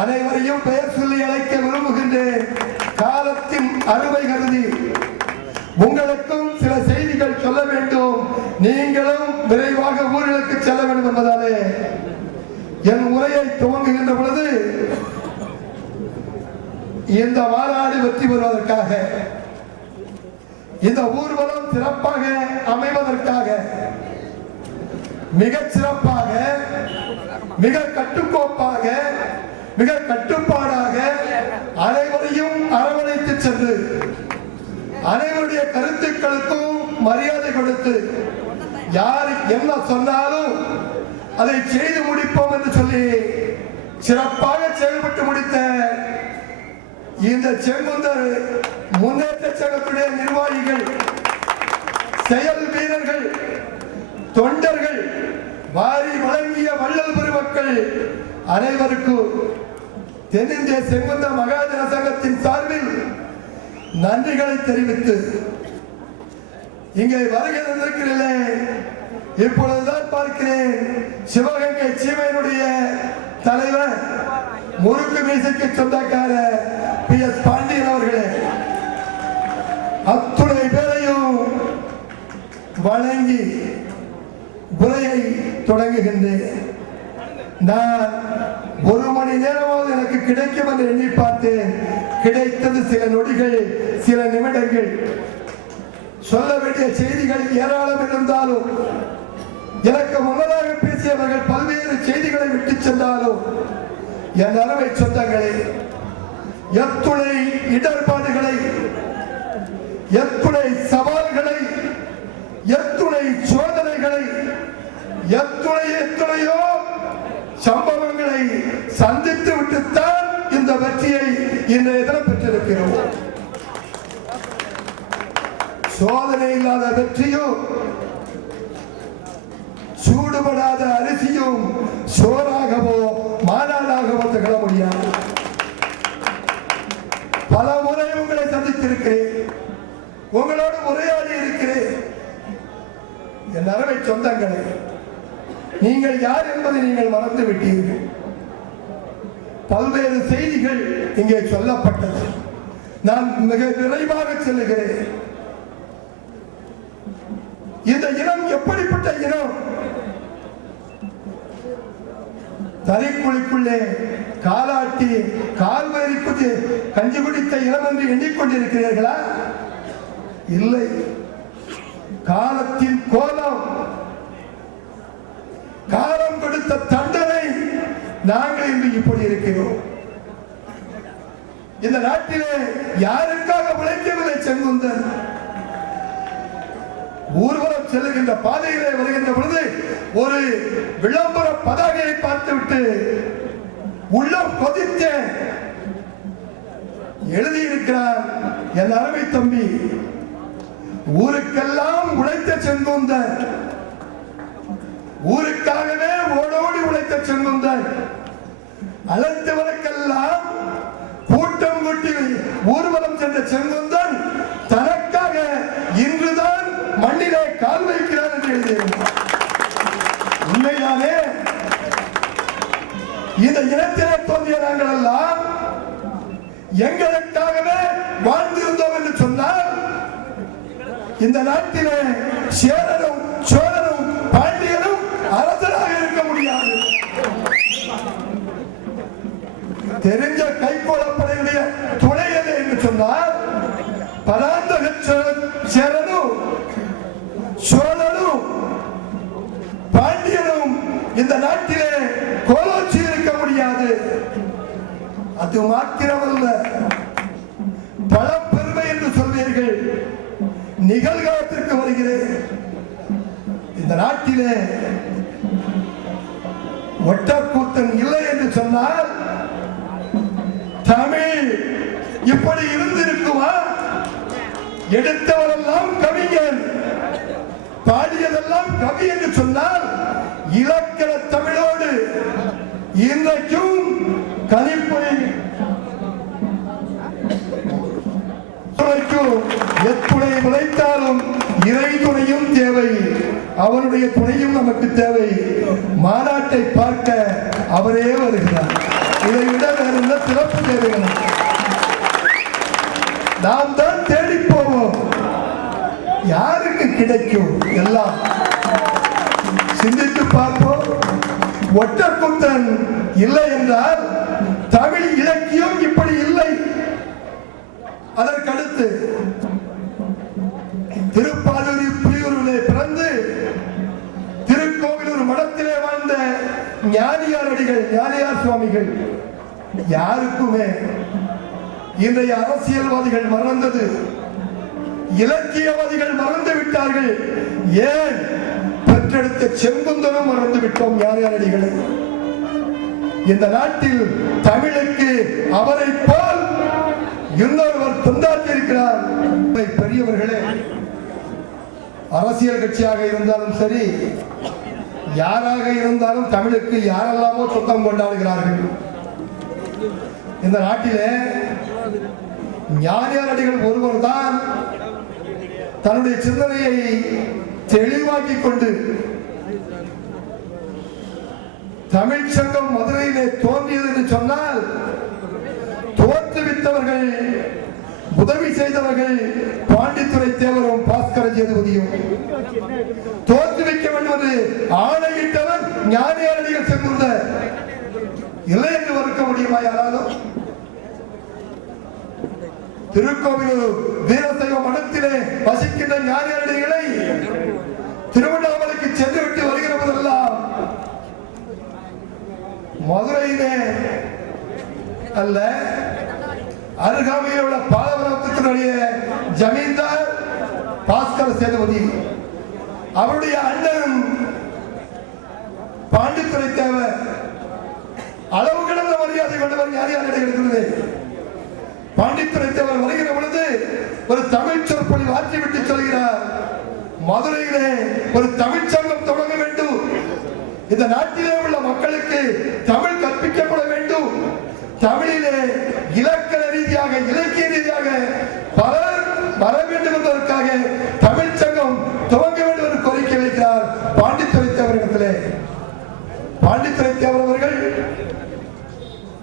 அனைவரையும் பெயர் சொல்லி அழைக்க விரும்புகின்றேன். காலத்தின் அருமை கருதி உங்களுக்கும் சில செய்திகள் சொல்ல வேண்டும். நீங்களும் விரைவாக ஊர்களுக்கு செல்ல வேண்டும் என்பதாலே என் உரையை துவங்குகின்ற பொழுது இந்த மாநாடு வெற்றி பெறுவதற்காக, இந்த ஊர்வலம் சிறப்பாக அமைவதற்காக, மிக சிறப்பாக, மிக கட்டுக்கோப்பாக, மிக கட்டுப்பாடாக அனைவரையும் அரவணைத்து சென்று அனைவருடைய கருத்துக்களுக்கும் மரியாதை கொடுத்து யார் என்ன சொன்னாலும் அதை செய்து முடிப்போம் என்று சொல்லி சிறப்பாக செயல்பட்டு முடித்த இந்த செங்குந்தர் முன்னேற்ற சங்கத்துடைய நிர்வாகிகள், செயல் வீரர்கள், தொண்டர்கள், வாரி வழங்கிய வள்ளல் பெருமக்கள் அனைவருக்கும் தென்னிந்திய செங்குந்த மகாஜன சங்கத்தின் சார்பில் நன்றிகளை தெரிவித்து இங்கே வருகை தந்திருக்கிறீர்களே, இப்பொழுதுதான் பார்க்கிறேன் சிவகங்கை சீமையினுடைய தலைவர் முறுக்கு மீசைக்கு சொந்தக்கார PS பாண்டியன் அவர்களே, அத்துணை பேரையும் வணங்கி உரையை தொடங்குகின்றேன். நான் 1 மணி நேரமாவது எனக்கு கிடைக்கும் என்று எண்ணி பார்த்தேன். கிடைத்தது சில நொடிகள், சில நிமிடங்கள். சொல்ல வேண்டிய செய்திகள் ஏராளம் இருந்தாலும், எனக்கு முன்னதாக பேசியவர்கள் பல்வேறு செய்திகளை விட்டு சென்றாலும், என் அருமை சொந்தங்களே, எத்துணை இடர்பாடுகளை, எத்துணை சவால்களை, எத்துணை சோதனைகளை, எத்துணையோ சம்பவங்களை சந்தித்து விட்டுத்தான் இந்த வெற்றியை இன்றைய தினம் பெற்றிருக்கிறோம். சோதனை இல்லாத வெற்றியும், சூடுபடாத அரிசியும் சோறாகவோ மாநாடாகவோ திகழ முடியாது. பல முறை உங்களை சந்தித்திருக்கிறேன், உங்களோடு உரையாடி இருக்கிறேன். என் அருமை சொந்தங்களே, நீங்கள் யார் என்பதை நீங்கள் மறந்து விட்டீர்கள். பல்வேறு செய்திகள் இங்கே சொல்லப்பட்டது. நான் மிக விரைவாக செல்லுகிறேன். இந்த இனம் எப்படிப்பட்ட இனம்? தறிக்குழிக்குள்ளே காலாட்டி கால்வரி குதி கஞ்சி குடித்த இனம் என்று எண்ணிக்கொண்டிருக்கிறீர்களா? இல்லை. காலத்தின் கோலம், காலம் கொடுத்த தண்டனை நாங்கள் இன்று இப்படி இருக்கிறோம். இந்த நாட்டிலே யாருக்காக உழைக்கவில்லை செங்குந்தன்? ஊர்வலம் செல்லுகின்ற பாதையிலே வருகின்ற பொழுது ஒரு விளம்பர பதாகையை பார்த்துவிட்டு உள்ளம் கொதித்த எழுதியிருக்கிறார் என் அருமை தம்பி. ஊருக்கெல்லாம் உழைத்த செங்குந்தன், ஊருக்காகவே ஓடோடி உழைத்த செங்குந்தன், அழைத்தவருக்கெல்லாம் கூட்டம் கூட்டி ஊர்வலம் சென்ற செங்குந்தன் தனக்காக இன்றுதான் மண்ணிலே கால் வைக்கிறார் என்று எழுதியிருந்தார். உண்மைதானே? இந்த இனத்திலே தோன்றிய நாங்கள் எல்லாம் எங்களுக்காகவே வாழ்ந்திருந்தோம் என்று சொன்னால் இந்த நாட்டிலே சேரனும் சோழனும் பாண்டியனும் அரசராக இருக்க முடியாது. தெரிஞ்ச கைகோளப்படையுடைய துணை எது என்று சொன்னால் பராந்தக சேரனும் சோழனும் பாண்டியனும் இந்த நாட்டிலே கோலோச்சி இருக்க முடியாது. அது மாத்திரமல்ல, பழப்பெருமை என்று சொல்வீர்கள். நிகழ்காலத்திற்கு வருகிறேன். இந்த நாட்டிலே ஒட்டக்கூத்தன் இல்லை என்று சொன்னால் தமிழ் இப்படி இருந்திருக்குமா? எடுத்தவரெல்லாம் கவிஞன், பாடியதெல்லாம் கவி என்று சொன்னால் இலக்கண தமிழோடு இன்றைக்கும் கலிப்பொழி எத்துணை உழைத்தாலும் இறை துணையும் தேவை, அவனுடைய துணையும் நமக்கு தேவை. மாநாட்டை பார்க்க அவரே வருகிறார். இதை விட வேற என்ன சிறப்பு தேவைகள்? நாம் தான் தேடி போவோம். யாருக்கு கிடைக்கும்? எல்லாம் சிந்தித்து பார்ப்போம். ஒட்டக்குத்தன் இல்லை என்றால் தமிழ் இலக்கியம் இப்படி இல்லை. அதற்கடுத்து திருப்பாலூரில் புலியூரிலே பிறந்து திருக்கோவிலூர் மடத்திலே வாழ்ந்த ஞானியார் அடிகள், ஞானியார் சுவாமிகள் யாருக்குமே இன்றைய அரசியல்வாதிகள் மறந்தது, இலக்கியவாதிகள் மறந்து விட்டார்கள். ஏன் பெற்றெடுத்த செங்குந்தனும் மறந்து விட்டோம் ஞானியார் அடிகளை. இந்த நாட்டில் தமிழுக்கு அவரை போல் இன்னொருவர் தொண்டாற்றி இருக்கிறார். பெரியவர்களே, அரசியல் கட்சியாக இருந்தாலும் சரி, யாராக இருந்தாலும் தமிழுக்கு யாரெல்லாமோ சொந்தம் கொண்டாடுகிறார்கள். இந்த நாட்டிலே ஞானியார் அடிகள் ஒருவர் தான் தன்னுடைய சிந்தனையை தெளிவாக்கிக் கொண்டு தமிழ் சங்கம் மதுரையிலே தோன்றியது என்று சொன்னால் தோற்றுவித்தவர்கள், உதவி செய்தவர்கள் பாண்டித்துரை தேவரும் பாஸ்கர சேதுபதியும். தோற்றுவிக்க வேண்டும் என்று ஆணையிட்டவர் ஞானியார் அடிகள் செங்குந்த. இல்லை என்று மறுக்க முடியுமா யாராலும்? திருக்கோவிலூர் வீரசைவ மடத்திலே வசிக்கின்ற ஞானியார் அடிகளை திருவண்ணாமலைக்கு சென்று விட்டு வருகிற போதெல்லாம் மதுரையிலே அல்ல, அருகாமையில் உள்ள பாலவரத்தினுடைய ஜமீன்தார் பாஸ்கர சேதுபதி, அவருடைய அண்ணன் பாண்டித்துரை தேவர் அளவு கடந்த மரியாதை கொண்டவர் ஞானியார் அடிகள். பாண்டித்துரை தேவர் வருகிற பொழுது ஒரு தமிழ் சொற்பொழி ஆற்றி விட்டு சொல்கிறார், மதுரையிலே ஒரு தமிழ் சங்கம் தொடங்க வேண்டும், இந்த நாட்டிலே உள்ள மக்களுக்கு தமிழ் கற்பிக்கப்பட வேண்டும், தமிழிலே இலக்கண ரீதியாக இலக்கிய ரீதியாக பலர் வர வேண்டும் என்பதற்காக தமிழ் சங்கம் துவங்க வேண்டும் என்று கோரிக்கை வைக்கிறார் பாண்டித்துரை தேவரிடத்திலே. பாண்டித்துரை தேவர் அவர்கள்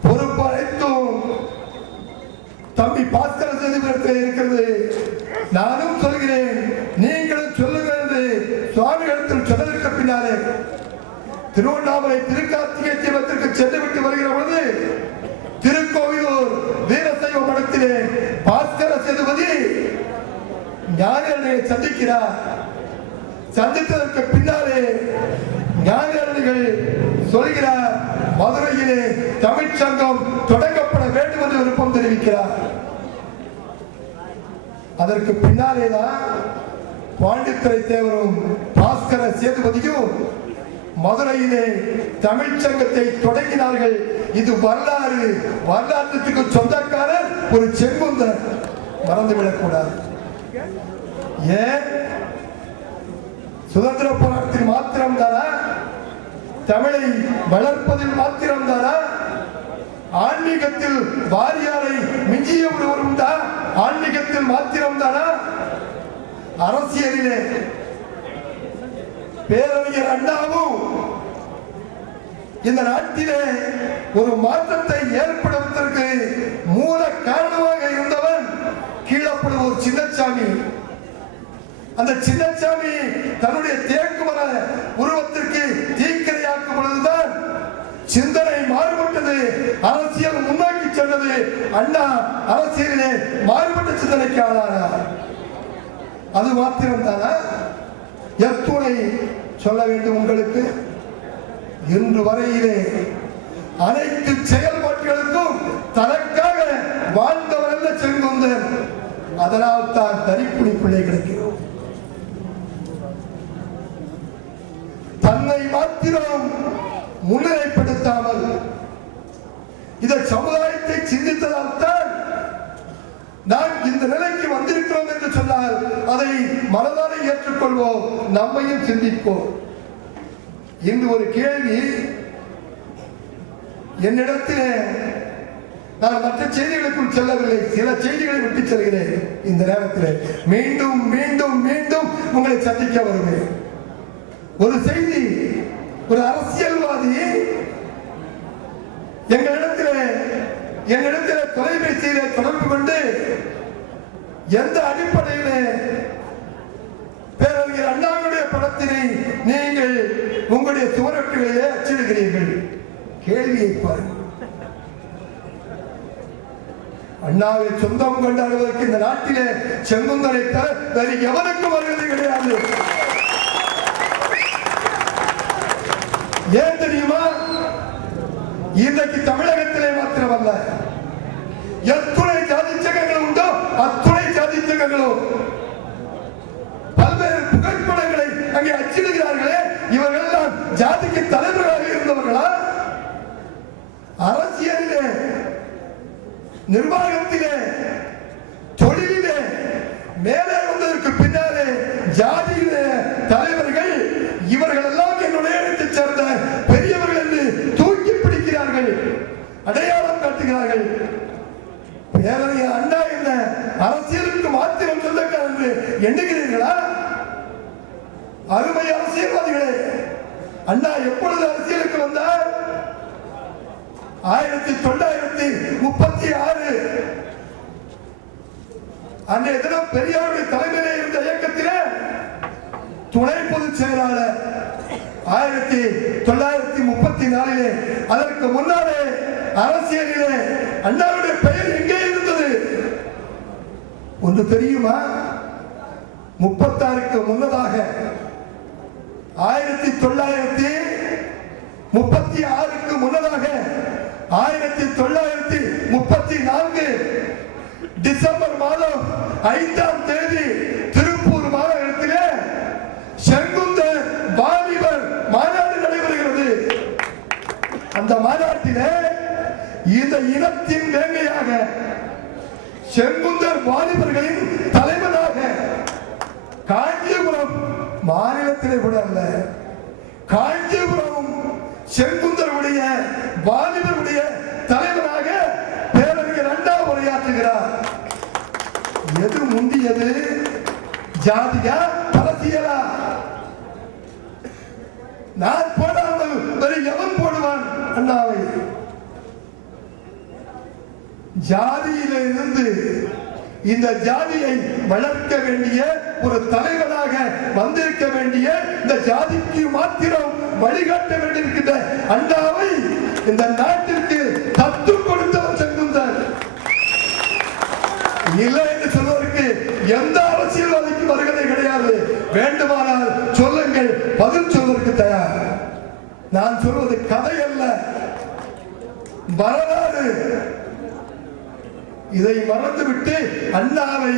பொறுப்பு அனைத்தும் தம்பி பாஸ்கர சேதுபதியிடத்திலே இருக்கிறது. நானும் சொல்கிறேன், நீங்களும் சொல்லுங்கள் என்று சுவாமிகளிடத்தில் சொன்னதற்கு பின்னாலே திருவண்ணாமலை திருக்கார்த்திகை தீபத்திற்கு சென்று விட்டு வருகிற பொழுது திருக்கோவிலூர் வீரசைவ மடத்திலே பாஸ்கர சேதுபதி ஞானியர்களை சந்திக்கிறார். சந்தித்ததற்கு பின்னாலே ஞானியர்கள் சொல்கிறார், மதுரையிலே தமிழ் சங்கம் தொடங்கப்பட வேண்டும் என்று விருப்பம் தெரிவிக்கிறார். அதற்கு பின்னாலேதான் பாண்டித்துரை தேவரும் பாஸ்கர சேதுபதியும் மதுரையிலே தமிழ் சங்கத்தை தொடங்கினார்கள். இது வரலாறு, வரலாற்றுக்கு சொந்தக்காரர் ஒரு செங்குந்தர், மறந்துவிடக் கூடாது. ஏன் சுதந்திர போராட்டத்தில் மாத்திரம்தானா? தமிழை வளர்ப்பதில் மாத்திரம்தானா? ஆன்மீகத்தில் வாரியாரை மிஞ்சிய ஒருவர் உண்டா? ஆன்மீகத்தில் மாத்திரம்தானா? அரசியலிலே பேரறிஞர் அண்ணாவும் இந்த நாட்டிலே ஒரு மாற்றத்தை ஏற்படுவதற்கு மூல காரணமாக இருந்தவன் கீழப்படுவோர் சின்னசாமி. அந்த சின்னசாமி தன்னுடைய தேக்குமர உருவத்திற்கு தீக்கிரையாக்கும் பொழுதுதான் சிந்தனை மாறுபட்டது, அரசியல் முன்னோக்கி சென்றது. அண்ணா அரசியலிலே மாறுபட்ட சிந்தனைக்கு ஆளானார். அது மாத்திரம்தானா? எத்துணை சொல்ல வேண்டும் உங்களுக்கு? இன்று வரையிலே அனைத்து செயல்பாடுகளுக்கும் தனக்காக வாழ்ந்தவர் அல்ல செங்குந்தன். அதனால் தான் தனிப்புணி பிள்ளை கிடைக்கிறோம். தன்னை மாத்திரம் முன்னிலைப்படுத்தாமல் இந்த சமுதாயத்தை சிந்தித்ததால் தான் நாம் இந்த நிலைக்கு வந்திருக்கிறோம் என்று சொன்னால் அதை மனதார ஏற்றுக்கொள்வோம், நம்மையும் சிந்திப்போம். இன்று ஒரு கேள்வி என்னிடத்திலே, நான் மற்ற செய்திகளுக்குள் செல்லவில்லை, சில செய்திகளை விட்டு செல்கிறேன். இந்த நேரத்தில் மீண்டும் மீண்டும் மீண்டும் உங்களை சந்திக்க வருவேன். ஒரு செய்தி, ஒரு அரசியல்வாதி எங்களிடத்திலே என்னிடத்தில் தொலைபேசியிலே தொடர்பு கொண்டு எந்த அடிப்படையிலே பேரறிஞர் அண்ணாவுடைய படத்தினை நீங்கள் உங்களுடைய சுவரொட்டிகளிலே அச்சிடுகிறீர்கள்? கேள்வியை பாருங்கள். அண்ணாவை சொந்தம் கொண்டாடுவதற்கு இந்த நாட்டிலே செங்குந்தரை தர வேறு எவனுக்கும் வருவது கிடையாது. ஏன் தெரியுமா? இன்றைக்கு தமிழகத்திலே மாத்திரமல்ல, எத்துணை ஜாதி சங்கங்கள் உண்டோ அத்துணை ஜாதி சங்கங்களும் பல்வேறு புகைப்படங்களை அங்கே அச்சிடுகிறார்களே, இவர்கள் எல்லாம் ஜாதிக்கு தலைவர்களாக இருந்தவர்களா? அரசியலிலே, நிர்வாகத்திலே, தொழிலிலே மேலே வந்ததற்கு பின்னாலே ஜாதியிலே தலைவர்கள் இவர்கள் எல்லாம் என்னுடைய இடத்தை சேர்ந்த பெரியவர்கள் என்று தூக்கி பிடிக்கிறார்கள், அடையாளம் காட்டுகிறார்கள். பேரறிஞர் அண்ணா என்ன அரசியலுக்கு மாத்திரம் சொந்தக்காரர் என்று எண்ணுகிறீர்களா? அருமை அரசியல்வாதிகளே, அண்ணா எப்பொழுது அரசியலுக்கு வந்தார்? 1936 அன்றைய தினம் பெரியாருடைய தலைமையிலே இருந்த இயக்கத்திலே துணை பொதுச் செயலாளர். 1934 அதற்கு முன்னாலே அரசியலிலே அண்ணாவுடைய பெயர் எங்கே இருந்தது? ஒன்று தெரியுமா? 36க்கு முன்னதாக 1936க்கு முன்னதாக 1934 டிசம்பர் மாதம் 5ஆம் தேதி திருப்பூர் மாநகரத்திலே செங்குந்தர் வாலிபர் மாநாடு நடைபெறுகிறது. அந்த மாநாட்டிலே இந்த இனத்தின் வேங்கையாக செங்குந்தர் வாலிபர்களின் தலைவனாக காஞ்சிபுரம் மாநிலத்திலே கூட அல்ல, காஞ்சிபுரம் செங்குந்தருடைய வாலிபருடைய தலைவனாக பேரறிஞர் அண்ணா உரையாற்றுகிறார். எது முந்தியது? ஜாதியா அரசியலா? நான் போடாமல் வேறு எவன் போடுவான் அண்ணாவை? ஜாதியில இருந்து இந்த ஜாதியை வளர்க்க வேண்டிய ஒரு தலைவனாக வந்திருக்க வேண்டிய, இந்த ஜாதிக்கு மாத்திரம் வழிகாட்ட வேண்டியிருக்கின்ற அண்ணாவை இந்த நாட்டிற்கு தத்து கொடுத்தவர் செங்குந்தர். இல்லை என்று சொல்வதற்கு எந்த அரசியல்வாதிக்கும் வருகதை கிடையாது. வேண்டுமானால் சொல்லுங்கள், பதில் சொல்வதற்கு தயார். நான் சொல்வது கதை அல்ல, வரலாறு. இதை மறந்துவிட்டு அண்ணாவை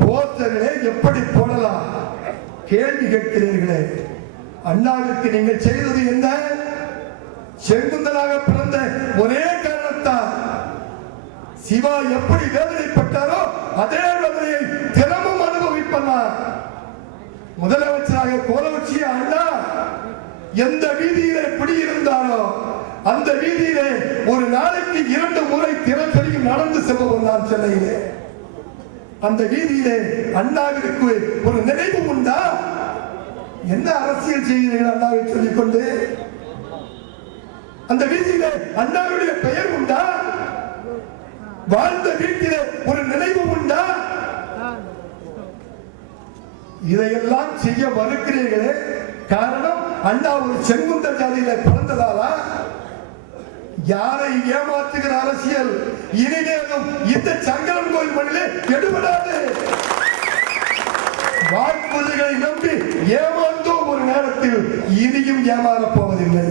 போஸ்டர்களே எப்படி போடலாம் கேள்வி கேட்கிறீர்களே. அண்ணாவிற்கு நீங்கள் செய்தது என்ன? செங்குந்தலாக பிறந்த ஒரே காரணத்தால் சிவா எப்படி வேதனைப்பட்டாரோ அதே வேதனையை தினமும் அனுபவிப்பார். முதலமைச்சராக கோலவச்சிய அண்ணா எந்த வீதியிலே குடியிருந்தாரோ அந்த வீதியிலே ஒரு நாளைக்கு 2 முறை தினசரியும் நடந்து செல்பவன் நான் சென்னையிலே. அந்த வீதியிலே அண்ணாவிற்கு ஒரு நினைவு உண்டா? என்ன அரசியல் செய்கிறீர்கள் அண்ணாவை சொல்லிக்கொண்டு? அந்த வீதியிலே அண்ணாவுடைய பெயர் உண்டா? வாழ்ந்த வீட்டிலே ஒரு நினைவு உண்டா? இதையெல்லாம் செய்ய மறுக்கிறீர்களே. காரணம், அண்ணா ஒரு செங்குந்த ஜாதியில பிறந்ததாலா? யாரை ஏமாற்றுகிற அரசியல் இனிமேலும் இந்த சங்கரன் கோயில் மண்ணிலே எடுபடாது. வாக்குறுதிகளை நம்பி ஏமாந்தோம் ஒரு நேரத்தில், இனியும் ஏமாறப் போவதில்லை.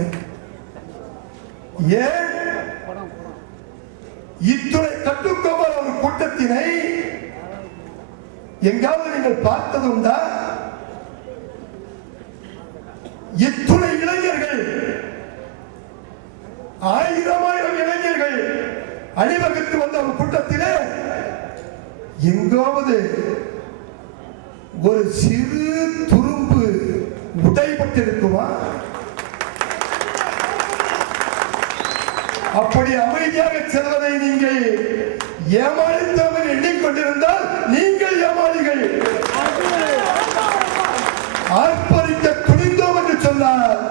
ஏன் இத்துணை கட்டுக்கோப்பான ஒரு கூட்டத்தினை எங்காவது நீங்கள் பார்த்தது உண்டா? இத்துணை இளைஞர்கள், 1000 இளைஞர்கள் அணிவகுத்து வந்த ஒரு கூட்டத்திலே எங்காவது ஒரு சிறு துரும்பு உடைபட்டிருக்குமா? அப்படி அமைதியாக செல்வதை நீங்கள் ஏமாளித்தவன் எண்ணிக்கொண்டிருந்தால் நீங்கள் ஏமாளிகள். ஆர்ப்பரிக்க துணிந்தோம் என்று சொன்னார்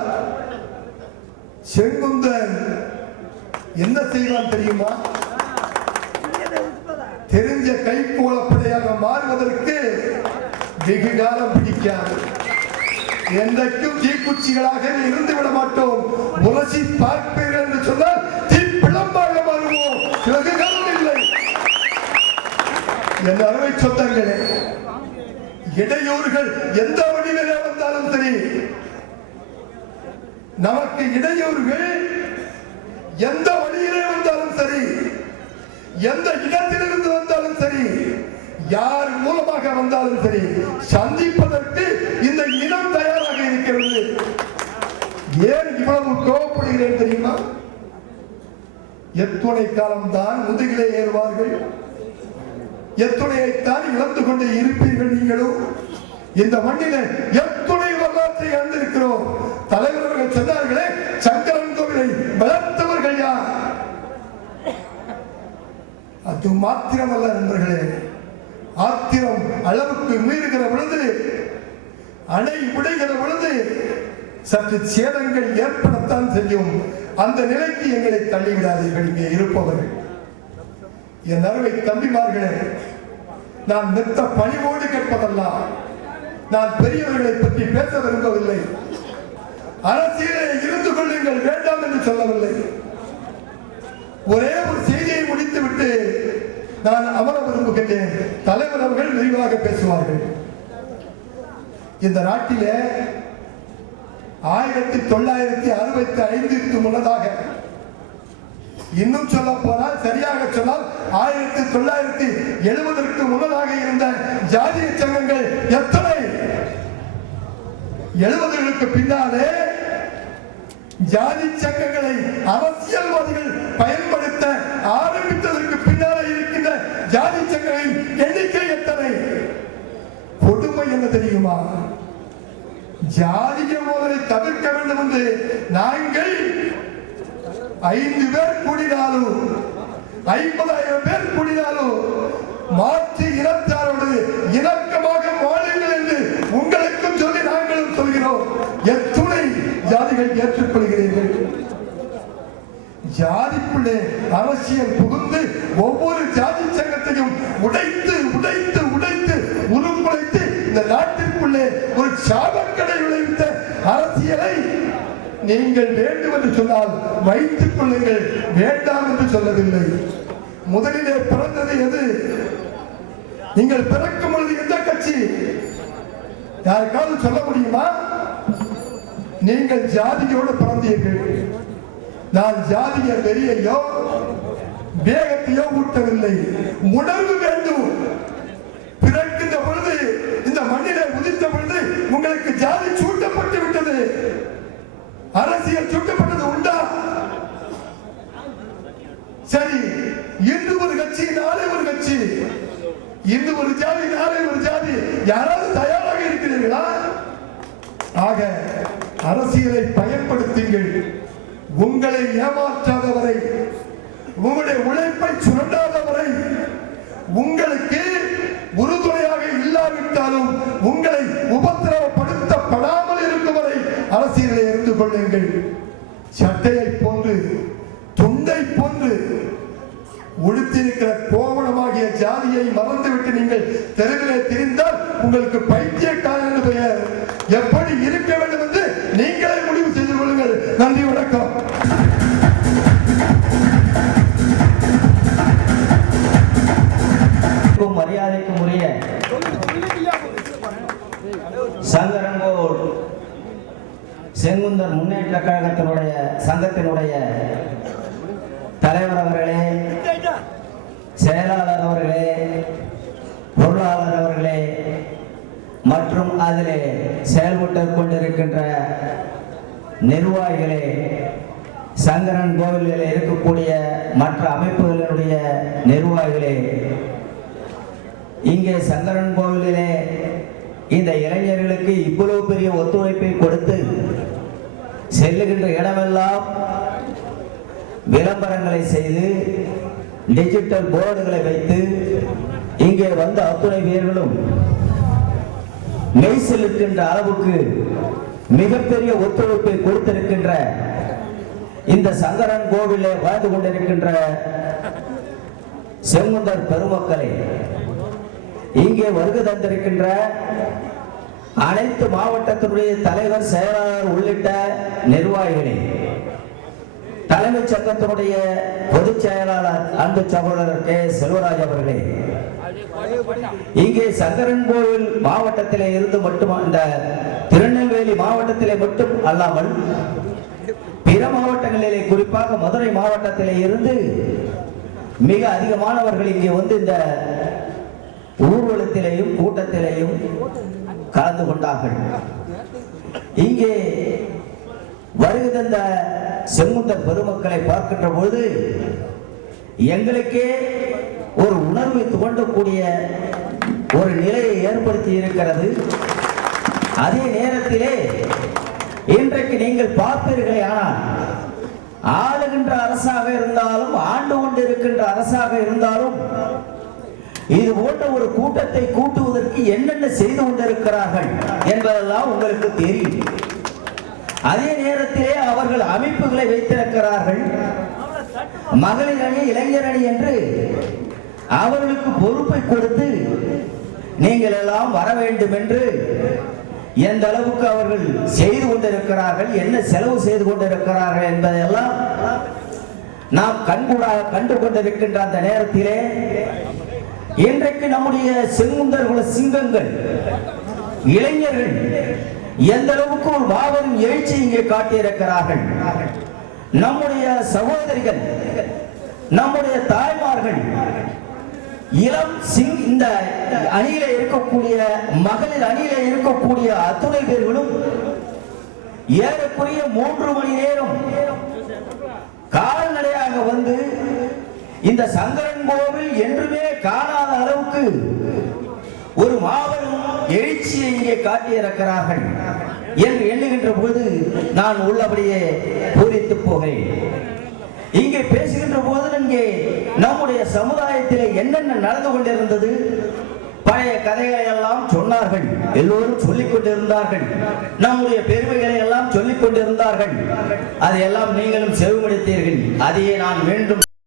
செங்குந்தன் என்ன செய்வான் தெரியுமா? தெரிஞ்ச கைகோளப்படையாக மாறுவதற்கு வெகு காலம் பிடிக்காது. என்றைக்கும் தீக்குச்சிகளாக இருந்து விட மாட்டோம். உரசி பார்ப்பீர்கள் என்று சொன்னால் தீப்பிழம்பாக மாறுவோம். வெகு காலம் இல்லை. என் அருமை சொந்தங்களே, இடையூறுகள் எந்த வடிவிலே வந்தாலும் சரி, நமக்கு இடையூறுகள் எந்த வழியிலே வந்தாலும் சரி, எந்த இடத்திலிருந்து வந்தாலும் சரி, யார் மூலமாக வந்தாலும் சரி, சந்திப்பதற்கு இந்த இனம் தயாராக இருக்கிறது. ஏன் இவ்வளவு கோபப்படுகிறேன் தெரியுமா? எத்துணை காலம்தான் முதுகிலே ஏறுவார்கள், எத்துணையைத்தான் இழந்து கொண்டே இருப்பீர்கள். நீங்களும் இந்த மண்ணிலே எத்துணை வரலாற்றை இழந்திருக்கிறோம். தலைவர்கள் சொன்னார்களே, சங்கரன் கோவிலை வளர்த்தவர்கள் யார்? அது மாத்திரமல்ல நண்பர்களே, ஆத்திரம் அளவுக்கு மீறுகிற பொழுது, அணை உடைகிற பொழுது சற்று சேதங்கள் ஏற்படத்தான் செய்யும். அந்த நிலைக்கு எங்களை தள்ளிவிடாதீர்கள். இங்கே இருப்பவர்கள், என் அருமை தம்பிமார்களே, நான் மெத்த பணிவோடு கேட்பதெல்லாம், நான் பெரியவர்களை பற்றி பேச விரும்பவில்லை. அரசியலை இருந்து கொள்ளுங்கள், வேண்டாம் என்று சொல்லவில்லை. ஒரே ஒரு செய்தியை முடித்துவிட்டு நான் அமர விரும்புகின்றேன். தலைவர் அவர்கள் விரிவாக பேசுவார்கள். இந்த நாட்டிலே 1965 முன்னதாக, இன்னும் சொல்ல போனால் சரியாக சொன்னால் 1970 முன்னதாக இருந்த ஜாதிய சங்கங்கள் எத்தனை? 70களுக்கு பின்னாலே ஜாதி சங்கங்களை அரசியல்வாதிகள் பயன்படுத்த ஆரம்பித்ததற்கு பின்னாலே இருக்கின்ற ஜாதி சங்கங்களின் எண்ணிக்கை எத்தனை? கொடுமை என்ன தெரியுமா? ஜாதிய மோதலை தவிர்க்க வேண்டும் என்று நாங்கள் 5 பேர் கூடினாலும் 50,000 பேர் கூடினாலும் மாற்று இனத்தாரோடு இணக்கமாக வாழுங்கள் என்று உங்களுக்கும் சொல்லி நாங்களும் சொல்கிறோம். எத்துணை ஜாதிகள் ஏற்றுக்கொள்கிறீர்கள்? ஜாதிக்குள்ளே அரசியல் புகுந்து ஒவ்வொரு ஜாதி சங்கத்தையும் உடைத்து உடைத்து உடைத்து உருக்குலைத்து இந்த நாட்டிற்குள்ளே ஒரு சாபக்கடை விளைவித்த அரசியலை நீங்கள் வேண்டும் என்று சொன்னால் வைத்துக் கொள்ளுங்கள், வேண்டாம் என்று சொல்லவில்லை. முதலிலே பிறந்தது எது? நீங்கள் பிறக்கும் பொழுது எந்த கட்சி? யாருக்காவது சொல்ல முடியுமா? நீங்கள் ஜாதியோடு பிறந்தீர்கள். நான் ஜாதிய வெறியையோ வேகத்தையோ ஊட்டவில்லை. உணர்வு வேண்டும். பிறக்கின்ற பொழுது, இந்த மண்ணிலே உதித்த பொழுது உங்களுக்கு ஜாதி சூட்டப்பட்டு விட்டது. அரசியல் சூட்டப்பட்டது உண்டா? சரி, இன்று ஒரு கட்சி, நாளை ஒரு கட்சி, இன்று ஒரு ஜாதி, நாளை ஒரு ஜாதி. யாராவது தயாராக இருக்கிறீர்களா? ஆக அரசியலை பயன்படுத்துங்கள். உங்களை ஏமாற்றாதவரை, உங்களுடைய உழைப்பை சுரண்டாதவரை, உங்களுக்கு உறுதுணையாக இல்லாவிட்டாலும் உங்களை உபத்திரவப்படுத்தப்படாமல் இருக்கும் வரை அரசியலை இருந்து கொள்ளுங்கள். சட்டையை போன்று, துண்டை போன்று உடுத்திருக்கிற கோவணமாகிய ஜாதியை மறந்துவிட்டு நீங்கள் தெருவிலே திரிந்தால் உங்களுக்கு பைத்தியக்காரன் பெயர். எப்படி இருக்க வேண்டும் என்று நீங்களே முடிவு செய்து கொள்ளுங்கள். நன்றி, வணக்கம். மரியாதைக்கும் உரிய சங்கரங்கோல் செங்குந்தர் முன்னேற்ற கழகத்தினுடைய சங்கத்தினுடைய தலைவர் அவர்களே, செயலாளர் அவர்களே, பொருளாளர் அவர்களே மற்றும் அதிலே செயல்பட்டு கொண்டிருக்கின்ற நிர்வாகிகளே, சங்கரன் கோவிலில் இருக்கக்கூடிய மற்ற அமைப்புகளினுடைய நிர்வாகிகளே, இங்கே சங்கரன் கோவிலிலே இந்த இளைஞர்களுக்கு இவ்வளவு பெரிய ஒத்துழைப்பை கொடுத்து செல்லுகின்ற இடமெல்லாம் விளம்பரங்களை செய்து டிஜிட்டல் போர்டுகளை வைத்து இங்கே வந்த அத்துணை வீரர்களும் மெய்சிலிருக்கின்ற அளவுக்கு மிகப்பெரிய ஒத்துழைப்பை கொடுத்திருக்கின்ற இந்த சங்கரன் கோவிலே வாழ்ந்து கொண்டிருக்கின்ற செங்குந்தர் பெருமக்களே, இங்கே வருகை தந்திருக்கின்ற அனைத்து மாவட்டத்தினுடைய தலைவர், செயலாளர் உள்ளிட்ட நிர்வாகிகளே, தலைமைச் சங்கத்தினுடைய பொதுச் செயலாளர் அன்பு சகோதரர் கே செல்வராஜ் அவர்களே, இங்கே சங்கரன் கோவில் மாவட்டத்திலே இருந்து மட்டும், இந்த திருநெல்வேலி மாவட்டத்திலே மட்டும் அல்லாமல் பிற மாவட்டங்களிலே, குறிப்பாக மதுரை மாவட்டத்திலே இருந்து மிக அதிகமானவர்கள் இங்கே வந்து இந்த ஊர்வலத்திலேயும் கூட்டத்திலேயும் கலந்து கொண்டார்கள். இங்கே வருகை தந்த செங்குந்தர் பெருமக்களை பார்க்கின்ற பொழுது எங்களுக்கே ஒரு உணர்வை துவண்டக்கூடிய ஒரு நிலையை ஏற்படுத்தி இருக்கிறது. அதே நேரத்திலே இன்றைக்கு நீங்கள் பார்ப்பீர்களே, ஆனால் ஆளுகின்ற அரசாக இருந்தாலும் ஆண்டு கொண்டிருக்கின்ற அரசாக இருந்தாலும் இது போன்ற ஒரு கூட்டத்தை கூட்டுவதற்கு என்னென்ன செய்து கொண்டிருக்கிறார்கள் என்பதெல்லாம் உங்களுக்கு தெரியும். அதே நேரத்திலே அவர்கள் அமைப்புகளை வைத்திருக்கிறார்கள். மகளிர் அணி, இளைஞர் அணி என்று அவர்களுக்கு பொறுப்பை கொடுத்து நீங்கள் எல்லாம் வர வேண்டும் என்று எந்த அளவுக்கு அவர்கள் செய்து கொண்டிருக்கிறார்கள், என்ன செலவு செய்து கொண்டிருக்கிறார்கள் என்பதையெல்லாம் நாம் கண்கூடாக கண்டு கொண்டிருக்கின்ற அந்த நேரத்திலே இன்றைக்கு நம்முடைய செங்குந்தர் குல சிங்கங்கள், இளைஞர்கள் எந்த அளவுக்கு ஒரு மாபெரும் எழுச்சி இங்கே காட்டியிருக்கிறார்கள். நம்முடைய சகோதரிகள், நம்முடைய தாய்மார்கள், இளம் இந்த அணியில இருக்கக்கூடிய மகளிர் அணியில இருக்கக்கூடிய அத்துணை பேர்களும் ஏறக்குறைய 3 மணி நேரம் கால்நடையாக வந்து இந்த சங்கரன் கோவில் என்றுமே காணாத அளவுக்கு ஒரு மாபெரும் எழுச்சியை இங்கே காட்டியிருக்கிறார்கள் என்று எண்ணுகின்ற பொழுது நான் உள்ளபடியே பூரித்து போகிறேன். இங்கே பேசுகின்ற போது இங்கே நம்முடைய சமுதாயத்திலே என்னென்ன நடந்து கொண்டிருந்தது, பழைய கதைகளை எல்லாம் சொன்னார்கள், எல்லோரும் சொல்லிக் கொண்டிருந்தார்கள், நம்முடைய பெருமைகளை எல்லாம் சொல்லிக் கொண்டிருந்தார்கள். அதையெல்லாம் நீங்களும் செவிமடுத்தீர்கள். அதையே நான் மீண்டும்